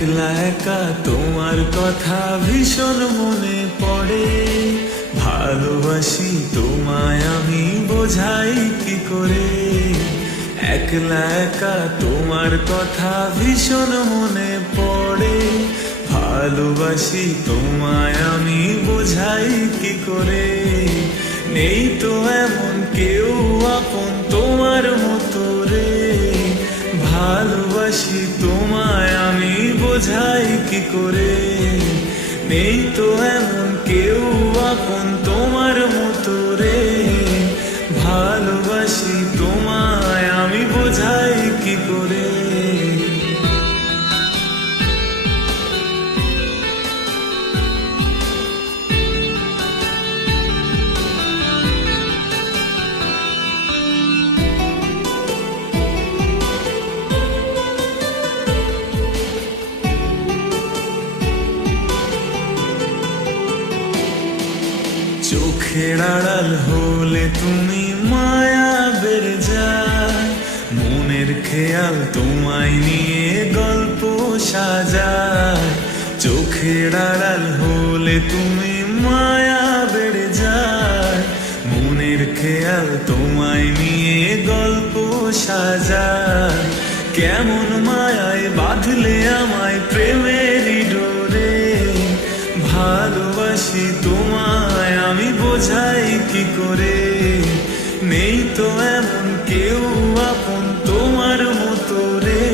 একলা একা তোমার কথা ভীষণ মনে পড়ে, ভালোবাসি তোমায় আমি বোঝাই কি করে। একলা একা তোমার কথা ভীষণ মনে পড়ে, ভালোবাসি তোমায় আমি বোঝাই কি করে। নেই তো এমন কেউ আপন তোমার মতো রে, ভালোবাসি তোমায় আমি বোঝাই কি করে। নেই তো এমন কেউ আপন তোমার মতো রে, ভালোবাসি তোমায় আমি বোঝাই কি করে। চোখের আড়াল হলে তুমি মায়া বেড়ে যায়, মনের খেয়াল তোমায় নিয়ে গল্প সাজায়। চোখের আড়াল হলে তুমি মায়া বেড়ে যায়, মনের খেয়াল তোমায় নিয়ে গল্প সাজায়। কেমন মায়ায় বাঁধলে আমায় প্রেমেরই ডোরে, ভালোবাসি তোমায় আমি বোঝাই কি করে। নেই তো এমন কেউ আপন তোমার মতো রে,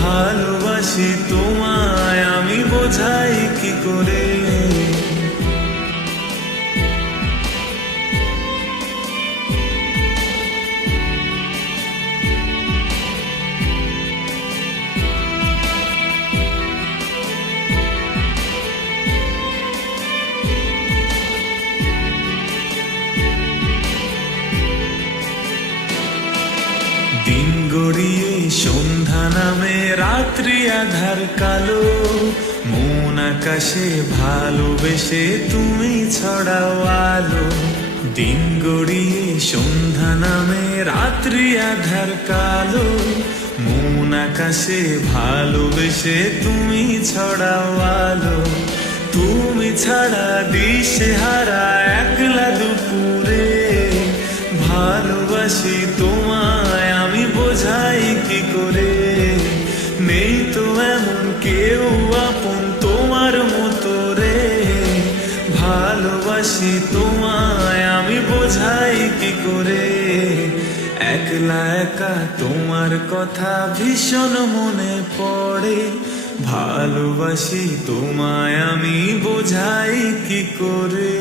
ভালোবাসি তোমায় আমি বোঝাই কি করে। দিন গড়িয়ে সন্ধ্যা নামে রাত্রি আধার কালো, মন আকাশে ভালোবেসে তুমি ছড়াও আলো। দিন গড়িয়ে সন্ধ্যা নামে রাত্রি আধার কালো, মন আকাশে ভালোবেসে তুমি ছড়াও আলো। তুমি ছাড়া দিশেহারা একলা দুপুরে, ভালোবাসি তোমায় আমি বোঝাই কি করে। নেই তো এমন কেউ আপন তোমার মতো রে, ভালোবাসি তোমায় আমি বোঝাই কি করে। একলা একা তোমার কথা ভীষণ মনে পড়ে, ভালোবাসি তোমায় আমি বোঝাই কি করে।